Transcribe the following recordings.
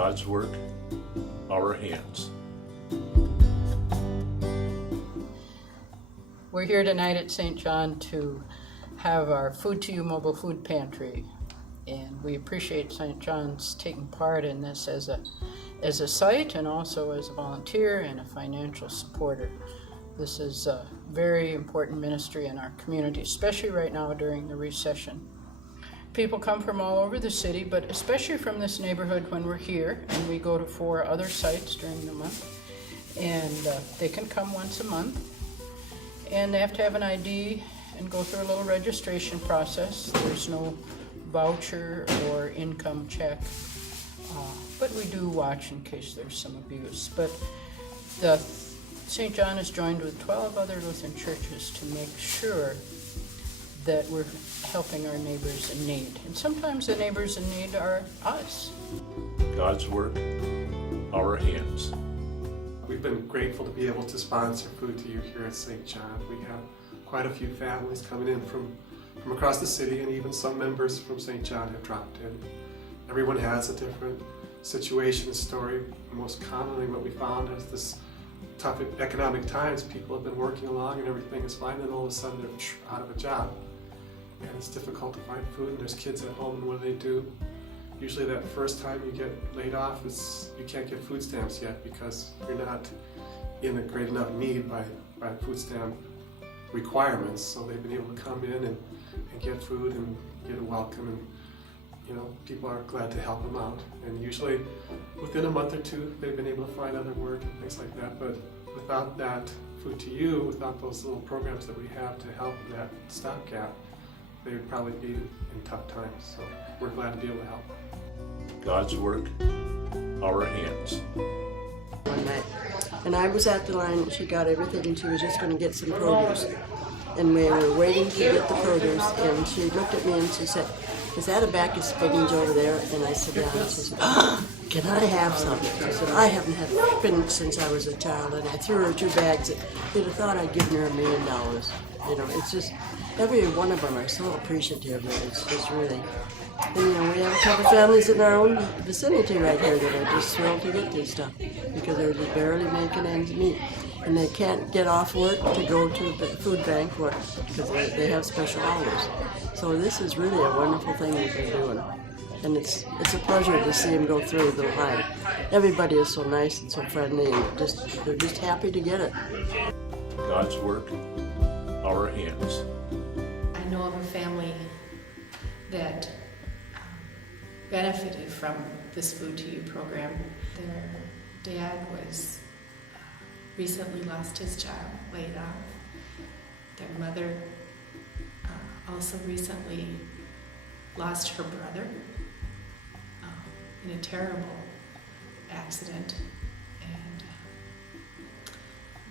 God's work, our hands. We're here tonight at St. John to have our Food to You mobile food pantry, and we appreciate St. John's taking part in this as a site and also as a volunteer and a financial supporter. This is a very important ministry in our community, especially right now during the recession. People come from all over the city, but especially from this neighborhood when we're here, and we go to 4 other sites during the month, and they can come once a month, and they have to have an ID and go through a little registration process. There's no voucher or income check, but we do watch in case there's some abuse. But the St. John is joined with 12 other Lutheran churches to make sure that we're helping our neighbors in need. And sometimes the neighbors in need are us. God's work, our hands. We've been grateful to be able to sponsor Food to You here at St. John. We have quite a few families coming in from across the city, and even some members from St. John have dropped in. Everyone has a different situation and story. Most commonly what we found is this tough economic times. People have been working along and everything is fine, and all of a sudden they're out of a job. And it's difficult to find food, and there's kids at home, and what do? Usually that first time you get laid off, you can't get food stamps yet because you're not in a great enough need by food stamp requirements. So they've been able to come in and get food and get a welcome, and people are glad to help them out. And usually within a month or two, they've been able to find other work and things like that. But without that Food to You, without those little programs that we have to help in that stopgap, they would probably be in tough times. So we're glad to be able to help. God's work, our hands. One night, and I was at the line, and she got everything, and she was just going to get some produce. And we were waiting to get the produce, and she looked at me and she said, "Is that a bag of spinach over there?" And I said, "Yeah." And she said, "Can I have some?" I said, "I haven't had spinach since I was a child." And I threw her 2 bags. You'd have thought I'd given her $1 million. It's just, every one of them are so appreciative. It's just really, and we have a couple families in our own vicinity right here that are just thrilled to get this stuff because they're just barely making ends meet. And they can't get off work to go to the food bank because they have special hours. So this is really a wonderful thing that they're doing. And it's a pleasure to see them go through the line. Everybody is so nice and so friendly, and they're just happy to get it. God's work, our hands. I know of a family that benefited from this Food to You program. Their dad was recently lost his child, laid off. Their mother also recently lost her brother in a terrible accident, and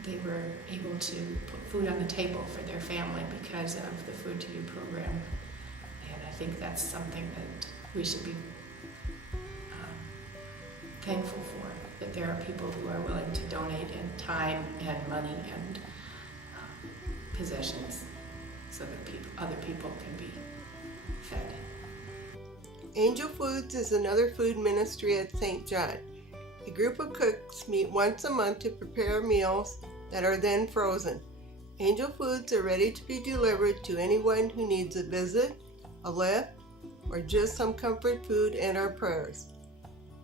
they were able to put food on the table for their family because of the Food to You program. And I think that's something that we should be thankful for, that there are people who are willing to donate in time and money and possessions so that other people can be fed. Angel Foods is another food ministry at St. John. A group of cooks meet once a month to prepare meals that are then frozen. Angel Foods are ready to be delivered to anyone who needs a visit, a lift, or just some comfort food and our prayers.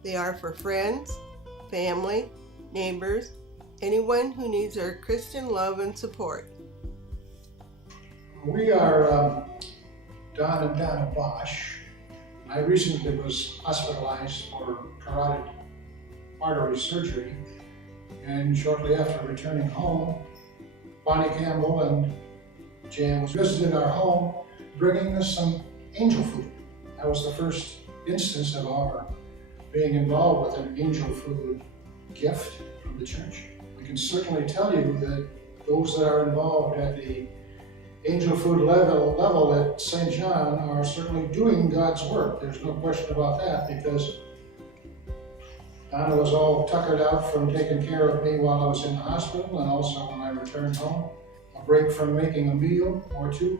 They are for friends, family, neighbors, anyone who needs our Christian love and support. We are Don and Donna Bosch. I recently was hospitalized for carotid artery surgery, and shortly after returning home, Bonnie Campbell and Jan visited our home, bringing us some angel food. That was the first instance of our being involved with an angel food gift from the church. We can certainly tell you that those that are involved at the angel food level at St. John are certainly doing God's work. There's no question about that, because Donna was all tuckered out from taking care of me while I was in the hospital, and also when I returned home. A break from making a meal or two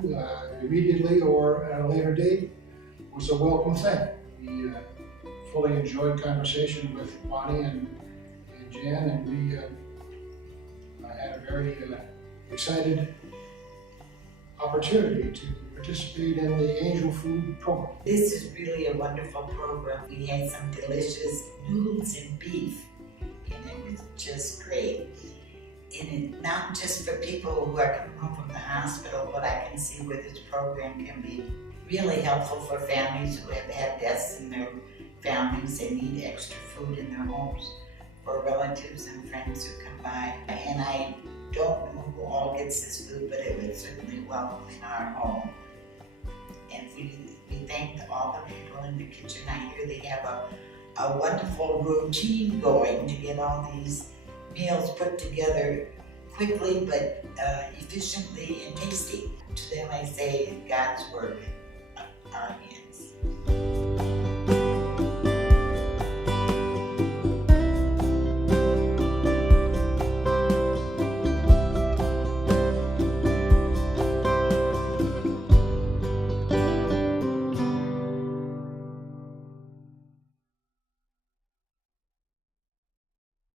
immediately or at a later date was a welcome thing. We fully enjoyed conversation with Bonnie and Jan, and we had a very excited opportunity to participate in the Angel Food Program. This is really a wonderful program. We had some delicious noodles and beef, and it was just great. And it, not just for people who are coming home from the hospital, but I can see where this program can be really helpful for families who have had deaths in their families and need extra food in their homes, for relatives and friends who come by. And I don't know who all gets this food, but it was certainly welcome in our home. And we thank all the people in the kitchen. I hear they have a wonderful routine going to get all these meals put together quickly but efficiently and tasty. To them I say, God's work, our hands.